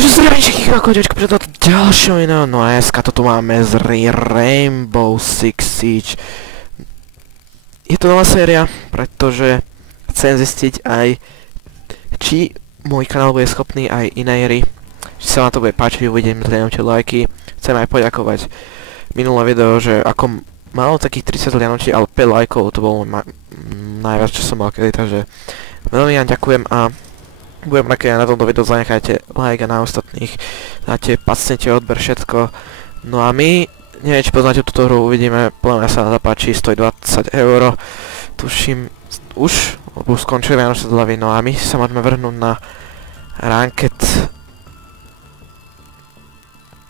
Takže zdravím kočečko pre toto ďalšie iného, no a dneska to tu máme z Rainbow Six Siege. Je to nová séria, pretože chcem zistiť aj, či môj kanál bude schopný aj inej hry. Či sa vám to bude páčiť, uvidím, zliadnite lajky. Chcem aj poďakovať minulé video, že ako malo takých 30 zliadnutí, ale 5 lajkov, to bolo najviac, čo som mal kedy, takže veľmi vám ďakujem a budem rád, keď na tomto videu zanechajte like a na ostatných dáte, pacnete, odber, všetko. No a my, neviem, či poznáte túto hru, uvidíme, podľa mňa sa zapáči, stojí 20 €, tuším, už skončili Vianočné zľavy, no a my sa môžeme vrhnúť na ranked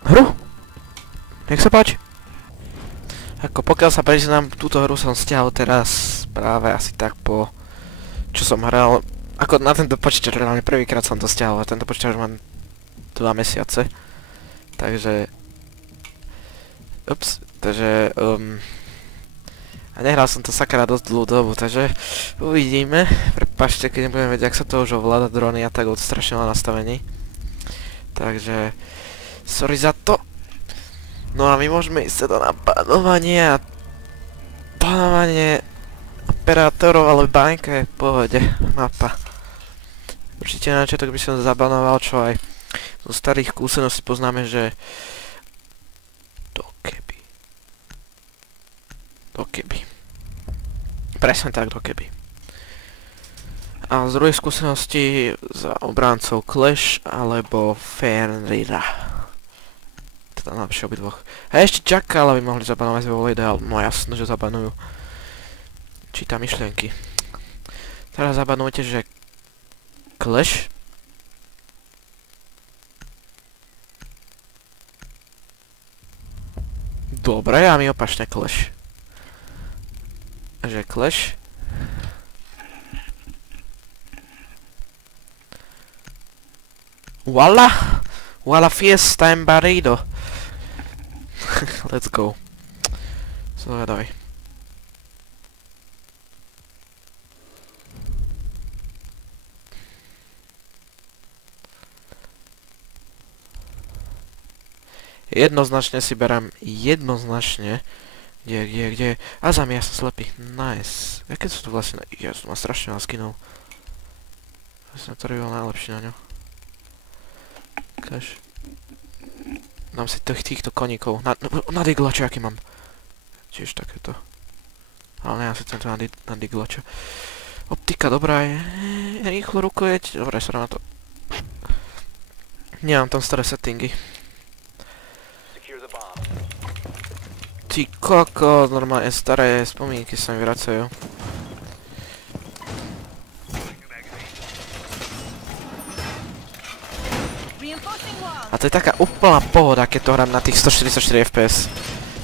hru. Nech sa páči. Ako pokiaľ sa priznám, túto hru som stiahol teraz práve asi tak po, čo som hral. Ako na tento počítač, reálne prvýkrát som to stiahol, a tento počítač mám 2 mesiace. Takže... Ups, takže... A nehral som to sakra dosť dlhú dobu, takže uvidíme. Prepáčte, keď nebudem vedieť, jak sa to už ovláda drony a tak od strašne veľa nastavení. Takže... Sorry za to. No a my môžeme ísť do napádovania a... Panovanie... operátorov, ale baňka je v pohode. Mapa. Určite na začiatok by som zabanoval, čo aj zo starých skúseností poznáme, že dokeby. Presne tak, dokeby. A z druhej skúsenosti za obráncov Clash alebo Fenrira. Teda najlepšie obidvoch. A ešte Jackala by mohli zabanovať vo Volejde, ale no jasno, že zabanujú. Čítam myšlienky. Teraz zabanujte, že Clash. Dobre, a my opačne Clash. Že Clash. Voila! Voila fiesta en barrido. Let's go. Zvedaj. Jednoznačne si berám, jednoznačne. Kde? A za mňa ja som slepý. Nice. Jaké sú tu vlastne, ja som ma strašne veľa skinov. Vlastne to bol najlepší na ňo. Kaž. Dám si týchto koníkov. Na diglačo, aký mám. Tiež takéto. Ale nemám si tento na diglačo. Optika dobrá je. Rýchlo rukojeť. Dobre, sa na to. Nemám tam staré settingy. Ty koko, normálne staré spomienky sa mi vracajú. A to je taká úplná pohoda, keď to hrám na tých 144 FPS.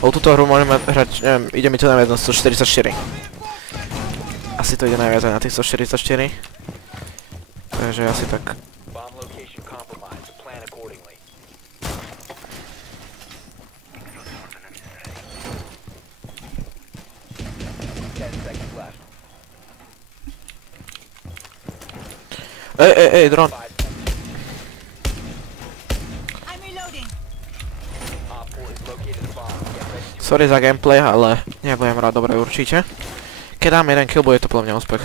O túto hru môžeme hrať, neviem, ide mi to najviac na 144. Asi to ide najviac aj na tých 144. Takže asi tak. Ej, dron. Sorry za gameplay, ale nebudem rád, dobre určite. Keď dám jeden kill, bude to podľa mňa úspech.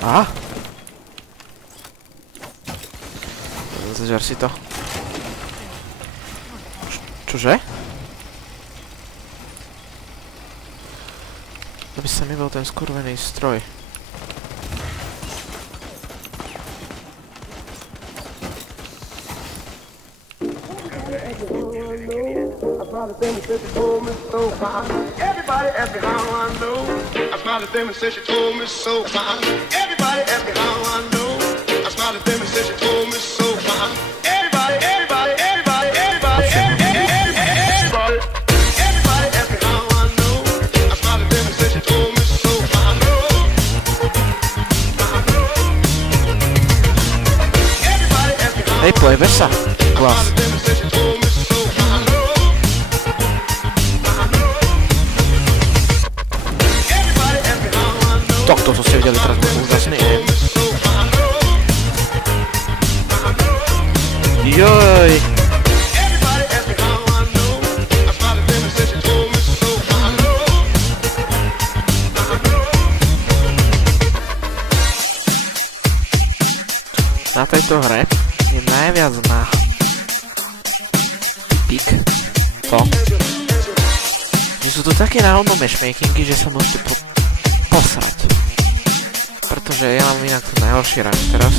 Aha. Zažer si to. Čože? To by sa mi bol ten skurvený stroj. Everybody ask me how I know. I smiled at them and said she told me so. Everybody ask me how I know. I smiled at them and said she told me so. Everybody ask me how I know. I smiled at them and said she told me so. Hej, pojebe sa. Klas. To ste videli teraz úžasný aim. Joj! Na tejto hre je najviac na pik to, že sú to také náhodno matchmakingy, že sa môžete posrať. Pretože ja mám inak to najhorší rank teraz.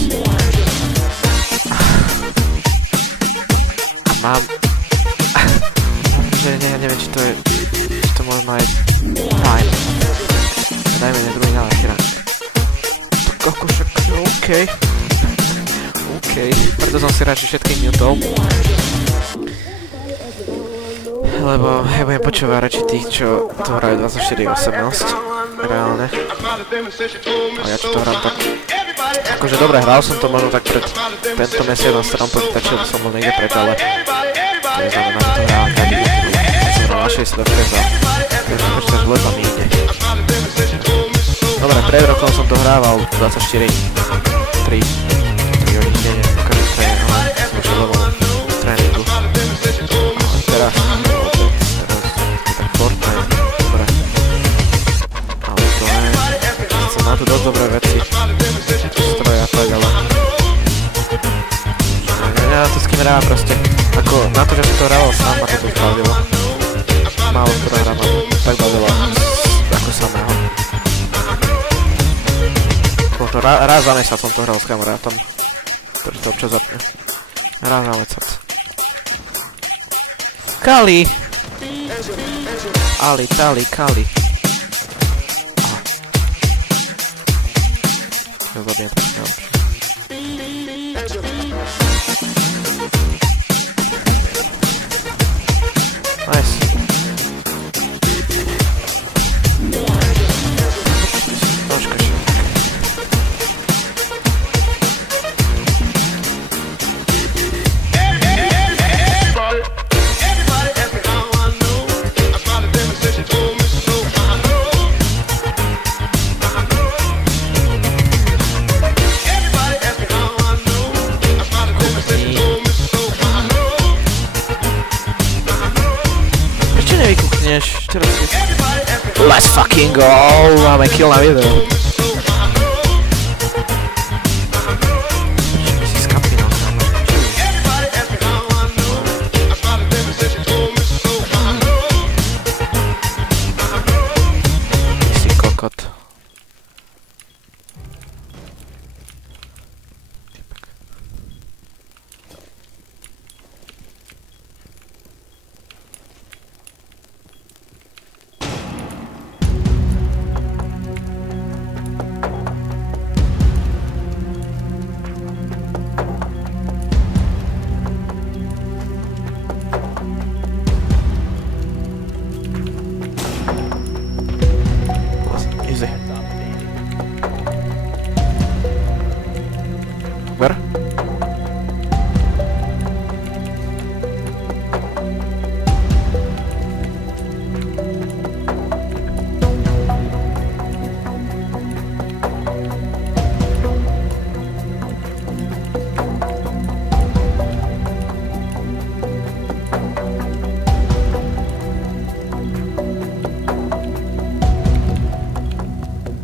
A mám... že neviem, či to je... či to možno aj... time. Dajme ne druhý najlepší rank. Kokošek, okej. Okej, preto som si radšej všetkým mutol. Lebo ja budem počúvať radšej tých, čo to hrajú 24:18. Reálne. A ja čo to hrám tak... akože dobre, hral som to možno tak pred tento mesiac na starom počítači, lebo som bol niekde pred, ale... to je znamená, že to hrám každý YouTube. Ja som hral na 60 FPS a... takže počítač ledva mi ide. Dobre, pred rokom som to hrával 24... 3 hodiny denne, každý tréning, ale som už level tréningu. Ale teraz... tak Fortnite, dobre. Ale to je... som na to dosť dobré veci. Stroje a tak, ale... ja na to s kým hrávam proste. Ako na to, že som to hrával sám, ma to dosť bavilo. Málo ktorá hra ma tak bavila ako samého. Možno raz za mesiac som to hral s kamarátom, ktorý to občas zapne. Raz za mesiac. Kali! Ali, Tali, Kali. Ja zabijem tak najlepšie. Nice. Troška še. Let's fucking go! Máme kill na video. Si skapinal tam. Ty si kokot. Where?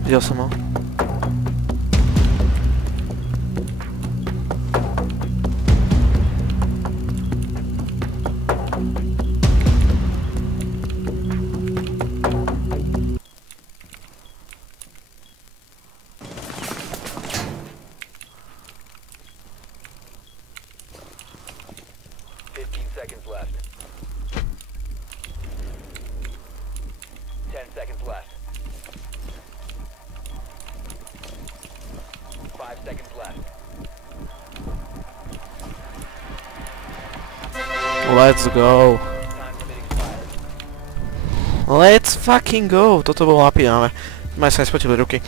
Videl som ho. Seconds left. 10 seconds left. 5 seconds left. Let's go. Let's fucking go. Toto bolo napínavé. Maj sa aj spotili ruky.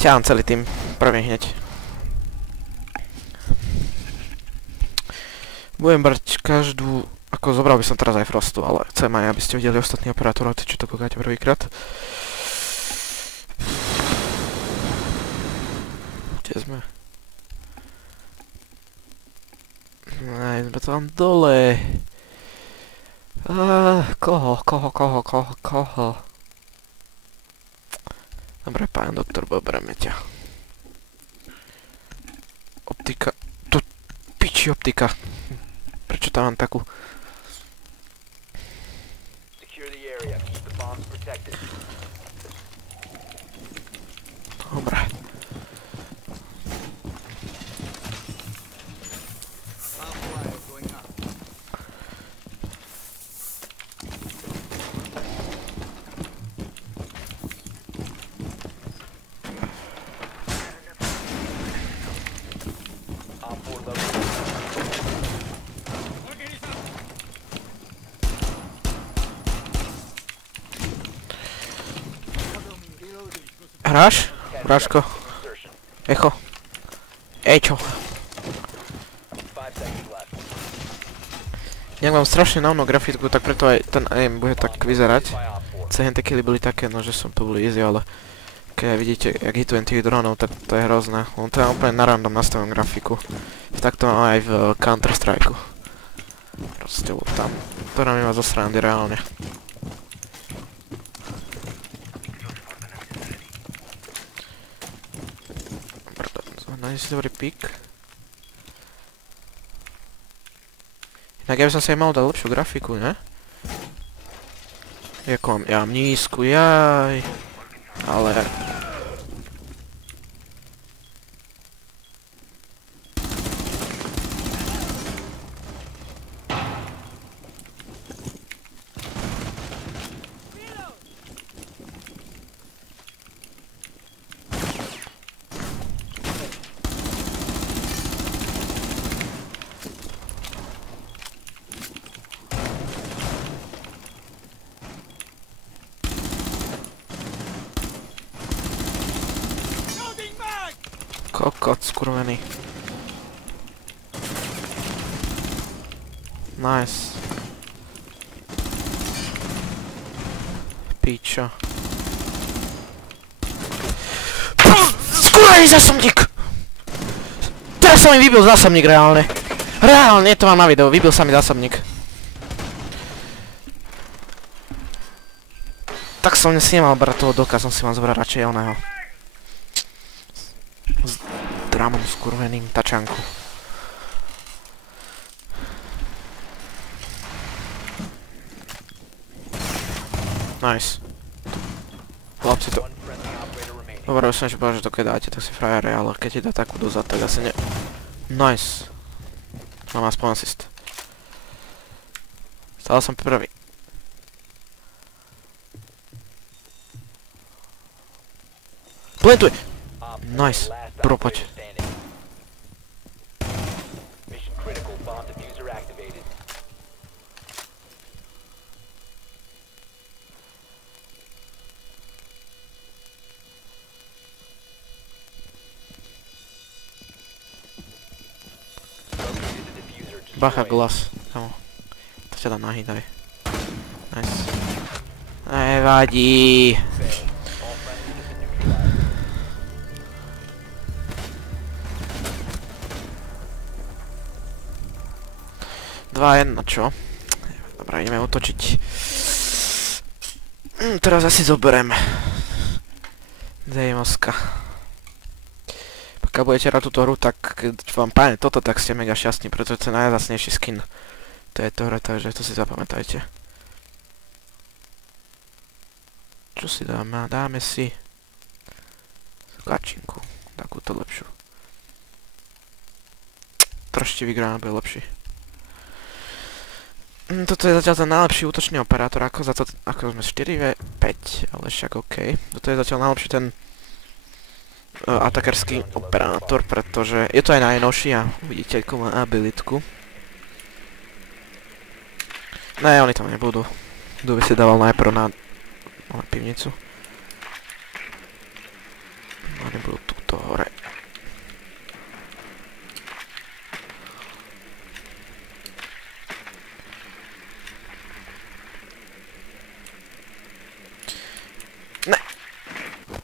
Ťahám celý tým. Prvý hneď. Budem brať každú... Ako zobral by som teraz aj Frostu, ale chcem aj, aby ste videli ostatní operátorov, čo to kúkáte prvýkrát. Kde sme? Aj, sme tam dole. Koho? Dobre, pán doktor, berieme ťa. Optika. Tu, piči optika. Prečo tam mám takú? Secure the area. Keep the bombs protected. Dobre. Op 4 level. Hráš? Bráško. Insertion. Echo. Ečo. 5 seconds left. Jak mám strašne na mnou grafiku, tak preto aj ten aim bude tak vyzerať. By Op 4. Cehente killy boli také, no že som to bol easy, ale keď aj vidíte, jak hitujem tých dronov, tak to je hrozné. On to je úplne na random nastavím grafiku. Tak to mám aj v Counter Strike. Proste tam. To nám iba zo srandy reálne. Nájdem si dobrý pik. Inak ja by som si aj mal dať lepšiu grafiku, ne? Jako ja mám nízku, jaj. Ale... Kokot skurvený. Nice. Pičo. Skurvený zásobník! Teraz sa mi vybil zásobník reálne. Reálne, to mám na videu, vybil sa mi zásobník. Tak som si nemal brať toho doka, som si mal zobrať radšej oného. S dramom skurveným tačanku. Nice. Chlapci to... One friendly operator remaining. Dobre, už som ešte povedal, že to keď dáte, tak si frajere, ale keď ti dá takú dozad, tak asi ne... Nice. Mám aspoň asist. Stále som prvý. Plantuj! Op 4, Nice. last Bro, operator poď. standing. Mission critical. Bomb diffuser activated. Located the diffuser. Bacha, Destroy it. glas. Kamo. To ťa dá nahýdaj. Nice. Nevadí. Failed. All friendly has been neutralized. Dva, jedna, čo? Dobre, ideme útočiť. Teraz asi zoberiem. Dejmoska. Pokiaľ budete hrať túto hru, tak keď vám páne toto, tak ste mega šťastní, pretože to je najzácnejší skin. To je to hra, takže to si zapamätajte. Čo si dáme? Dáme si... Kačinku. Takúto lepšiu. Troštivý granát bude lepší. Toto je zatiaľ ten najlepší útočný operátor, ako za to, ako sme 4v5, ale však OK. Toto je zatiaľ najlepší ten atakerský operátor, pretože je to aj najnovší a uvidíte, akú má abilitku. Ne, oni tam nebudú. Kto by si dával najprv na pivnicu. Oni budú túto hore.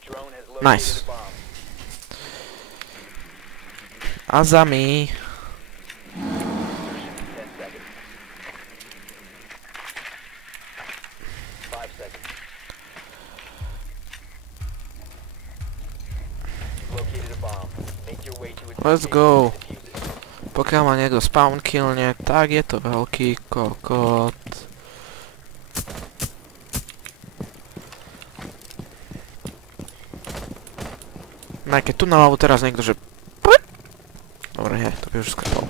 Drone has located Nice. a bomb. A za my. Insertion in 10 seconds. 5 seconds. You've located a bomb. Make your way to its Let's location go. and defuse it. Pokiaľ ma niekto spawn killne, tak je to veľký kokot. No aj keď tu na hlavu teraz niekto, že... Dobre, nie, to by už skrpol.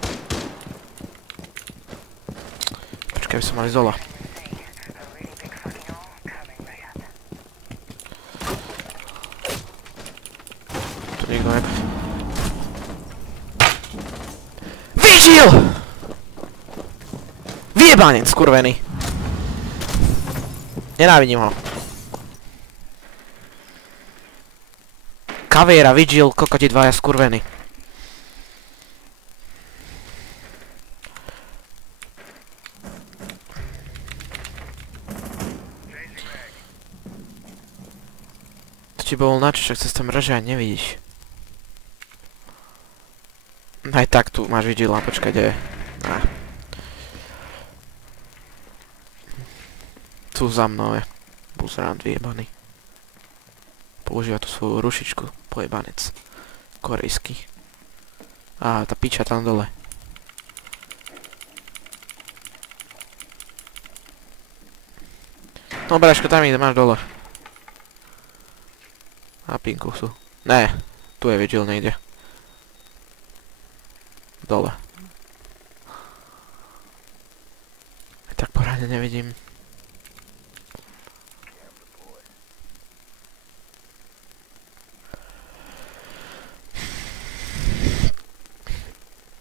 Počkaj, by som mali zola. Tu nikto ne... Vigil! Vyjebanec, skurvený. Nenávidím ho. Caveira, Vigil, kokoti dvaja skurvení. To ti bol načo, však cez to mrže a nevidíš. Aj tak tu máš Vigila, počkaj, kde je? Tu za mnou je. Buzerant vyjebaný. Používa tu svoju rušičku, pojebanec. Korejský. Á, tá piča tam dole. No Braško, tam ide, máš dole. Na pinku sú. Ne, tu je Vigil niekde. Dole. Tak poradne nevidím.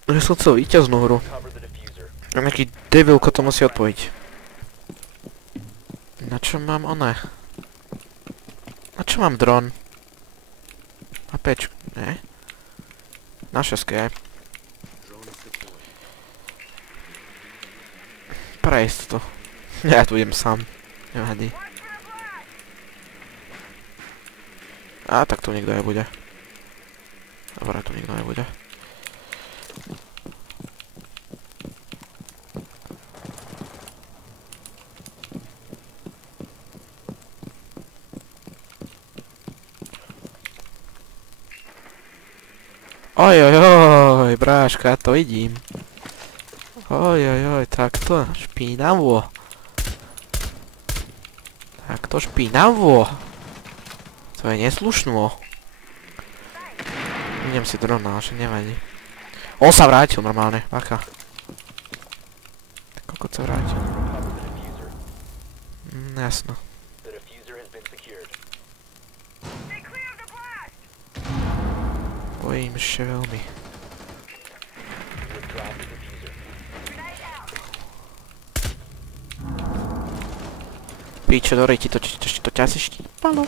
Ja som chcel víťaznú hru. Cover the diffuser. A nejaký debilko to musí odpojiť. Na čo mám oné? Na čo mám dron? Na pečku, ne? Na šeske, aj. Prejsť to. Ja tu idem sám. Nevadí. A tak tu nikto nebude. Dobre, tu nikto nebude. Ojojoj, bráška, ja to vidím. Ojojoj, takto špínavo. Takto špínavo. To je neslušno. Idem si drona, že nevadí. On sa vrátil normálne, bacha. Koľko sa vrátil? Cover the diffuser. Jasno. The diffuser has been secured. Bojím ešte veľmi. You have dropped the diffuser. Píče, do rejti, to ťa si štípalo.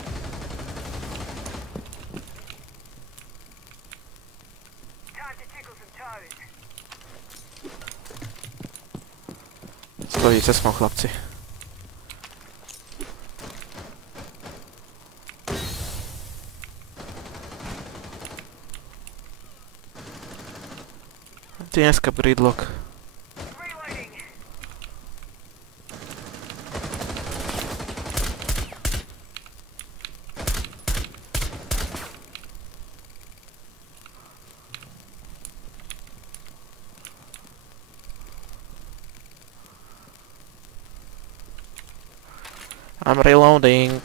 Stojíte s mnou, chlapci. Dneska gridlock. I'm reloading.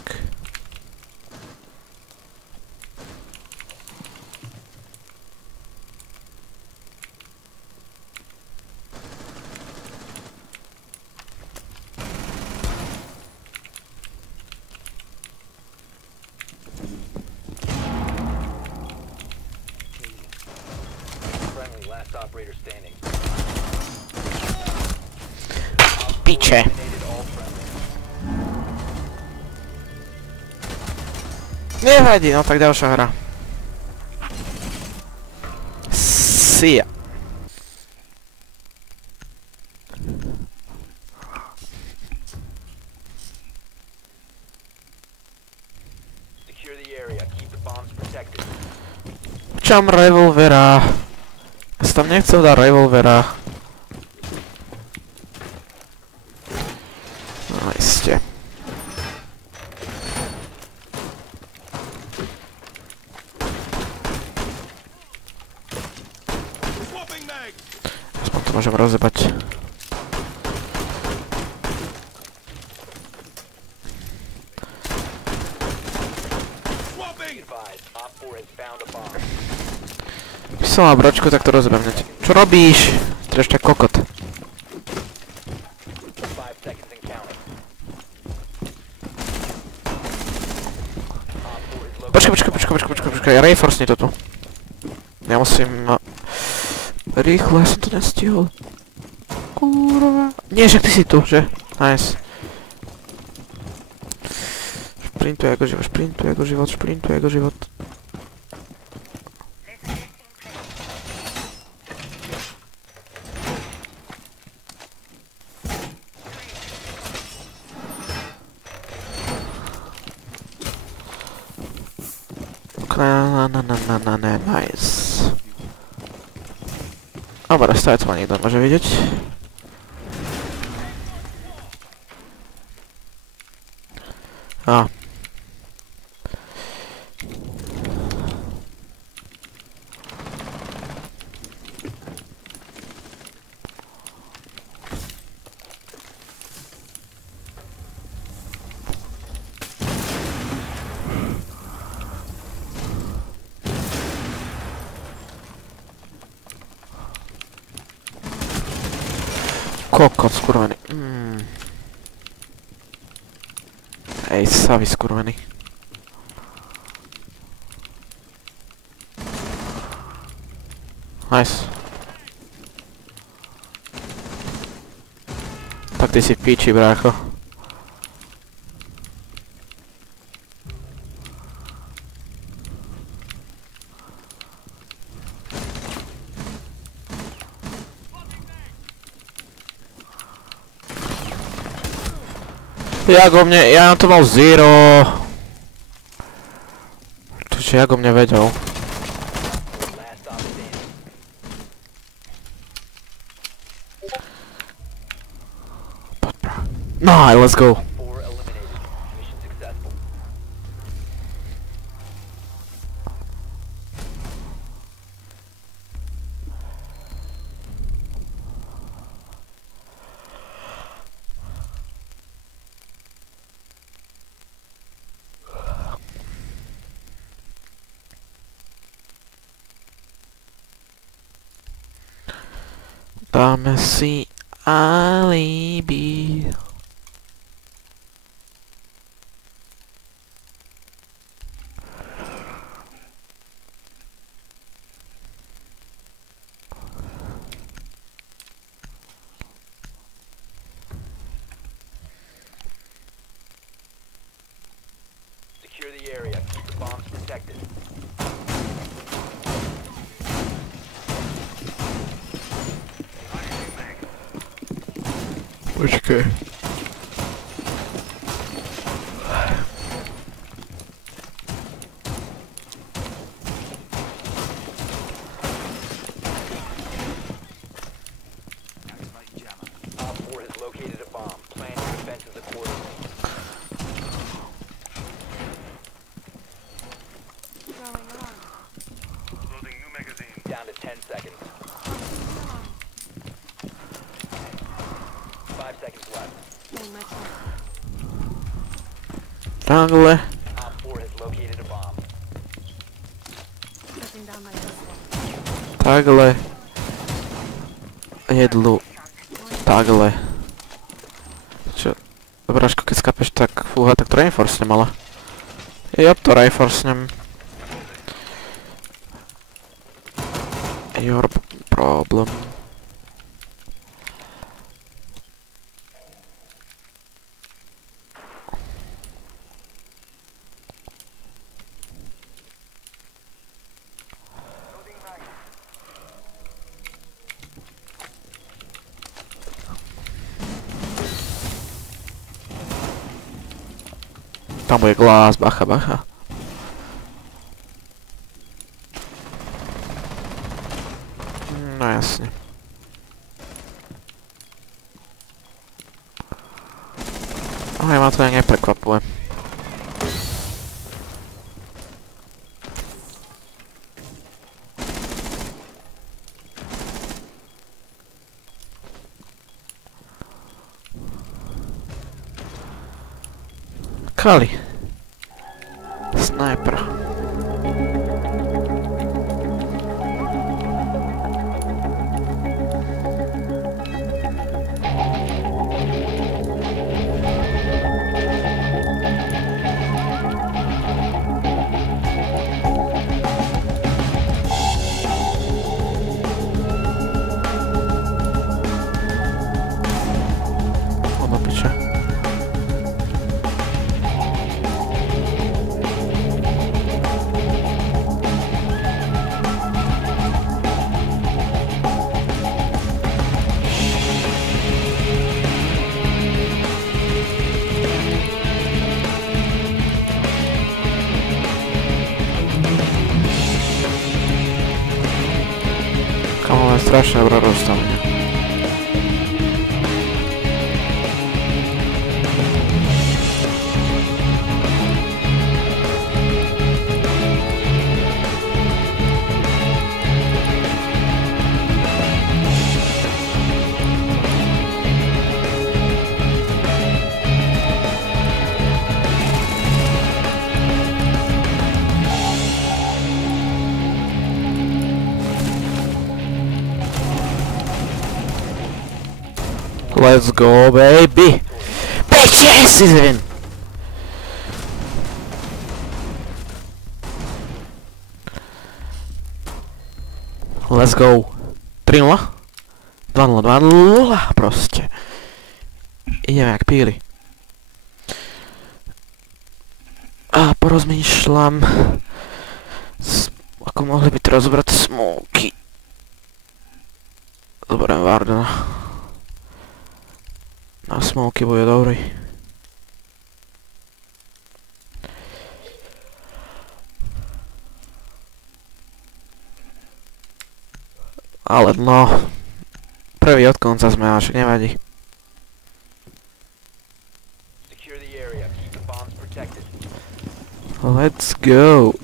Friendly, last operator standing. Piče. Eliminated all friendly. Nevadí, no tak ďalšia hra. See ya. Secure the area. Keep the bombs protected. Čam revolvera. tam nechcel dať revolvera. No iste. Aspoň to môžem rozebať. By som mal bročku, tak to rozebem hneď. Čo robíš? Ty ešte kokot. Počkaj, reinforcni to tu. Ja musím... Rýchlo, ja som to nestihol. Kurva. Nie, však ty si tu, že? Nice. Šprintuj ako život, šprintuj ako život, šprintuj ako život. Nice. Dobre, stále to ma nikto môže vidieť. Kokot skurvený. Ej, sa vyskurvený. Nice. Tak ty si v piči, brácho. Jak o mne, ja na to mal zero. Čiže jak o mne vedel. No, let's go. Dáme si alibi. Secure the area. Keep the bombs protected. Počkaj. Op 4 has located a bomb. Plan your defenses accordingly. Down to 10 seconds. 5 seconds left. Takhle. Op 4 has located a bomb. Takhle. Jedlu. Takhle. Čo? Dobráško, keď skapeš tak fúha, tak to reinforcnem, ale. Jop, to reinforcnem. Your problem. Tam bude glas, bacha, bacha. jasne. Ale ma to aj neprekvapuje. Kali. Snajper. Ono piče. Kamo je strašne dobro rozstavljeno. Let's go, baby! Bitches is in! Let's go! 3-0? 2-0, 2-0, proste. Ideme jak píli. A porozmýšľam... Ako mohli by teraz zobrať smoky. Zoberiem Vardena. Na smoky bude dobrý. Ale no... Prvý od konca sme, až nevadí. Secure the area. Keep the bombs protected. Let's go!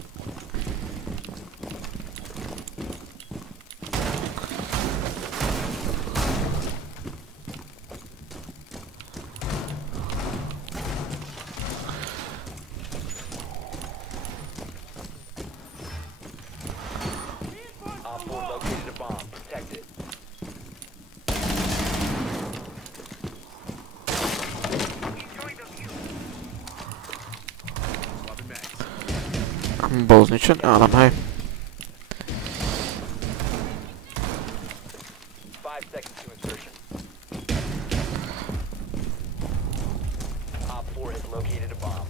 Op 4 located a bomb. Protect it. Bol zničený, ale hej. 5 seconds to insertion. Op 4 has located a bomb.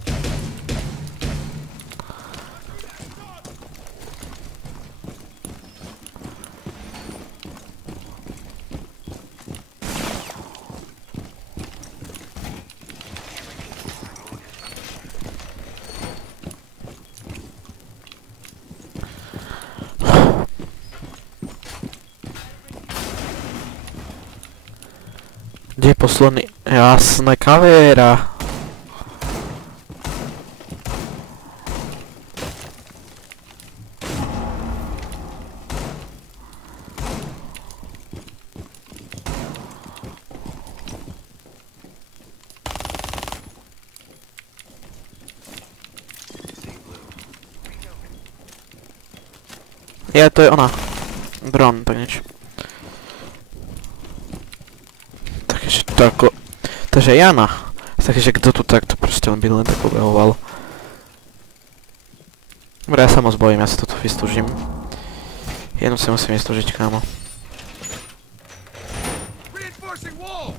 Kde je posledný? Jasné, kavéra. Je, to je ona. Dron, tak nič. Takže to ako... Takže Jana. Takže kto tu takto proste on by len tak obehoval. Dobre, ja sa moc bojím, ja si toto vystúžim. Jednu si musím vystúžiť, kámo. Reinforcing wall!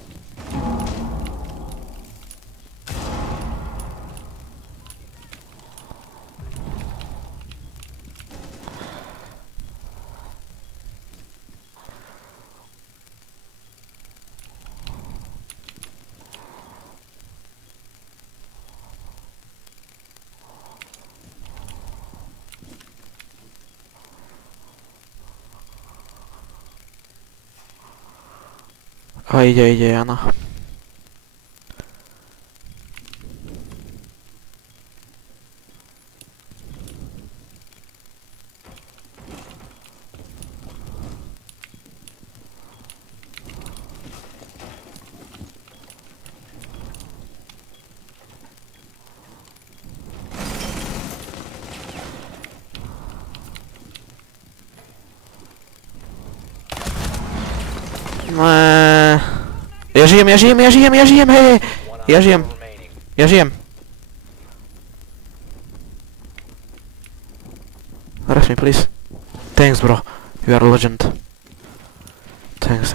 A ide, áno. Ja žijem, hej! Ja žijem. Rush me, please. Thanks, bro. You are a legend. Thanks.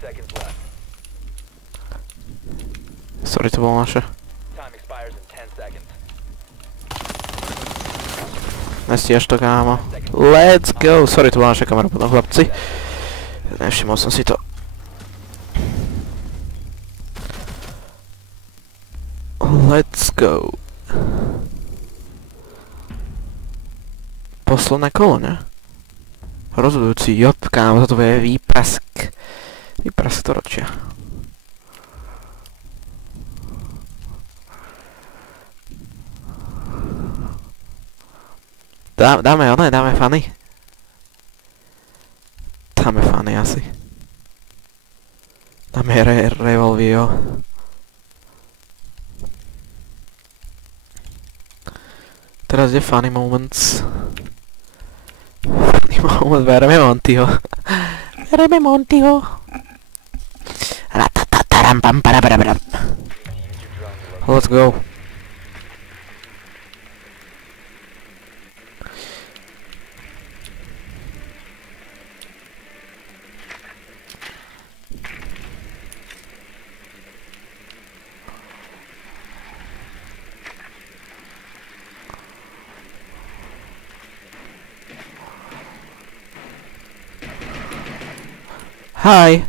Seconds left. Sorry, to bolo naše. Time expires in 10 seconds. Nestíhaš to, kámo. Let's go! Sorry, to bola naša kamera potom, chlapci. Nevšimol som si to. Let's go. Posledné kolo, ne? Rozhodujúci, jop, kámo, toto je výprask. Výprask storočia. Dáme fany? Dáme fany asi. Dáme revolvio. Teraz je funny moments. Funny moment, bereme Montyho. Let's go. Hi.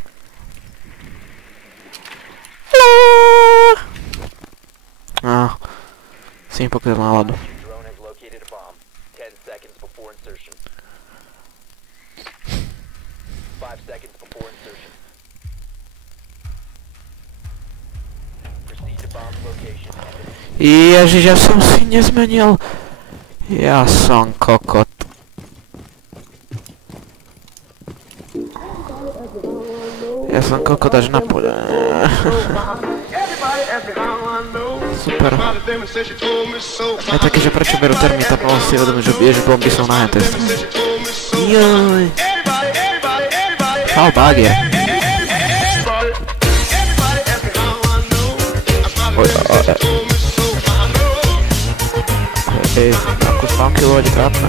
Ah, si mi pokryl náladu. Drone has located a bomb. 10 seconds before insertion. 5 seconds before insertion. Proceed to bomb's location. Ježiš, ja som si nezmenil. Ja som kokot. Ja som kokot až na pole. Super. Je také, že prečo berú termita, mohol si vedomiť, že bieže bomby sú na test. Joj. Čau, bagie. Ej, ako spánky loď trápne.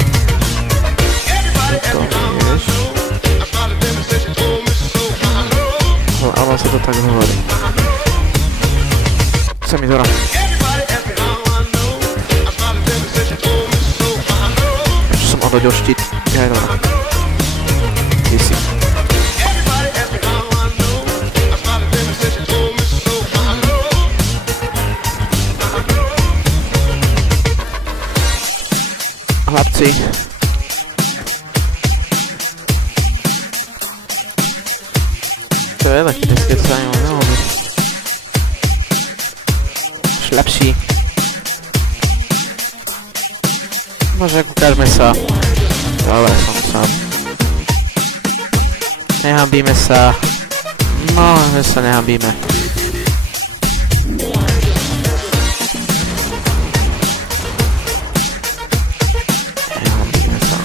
To vieš. Ale sa to tak hovorí. Chce mi Zora. Ešte som odhodil štít. Ja je dobrá. Ty si. Chlapci. To je elektrické, to sa ani nehodí. Lepší. Może ukážme sa. Dobre, som sám. Nehambíme sa. No, my sa nehambíme. Nehambíme sa.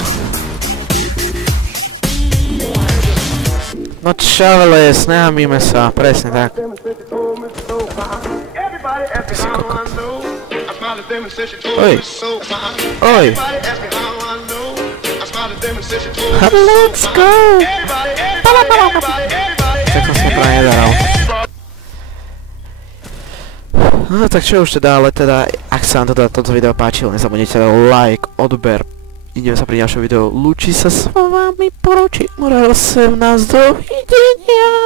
No čo, les, nehambíme sa. Presne tak. Oj. Oj. Let's go. Tak som sa práve nedaral. No tak čo už teda, ale teda, ak sa vám toto video páčilo, nezabudnite like, odber, ideme sa pri ďalšom videu. Lúči sa s vami poručík Mural 18. Dovidenia.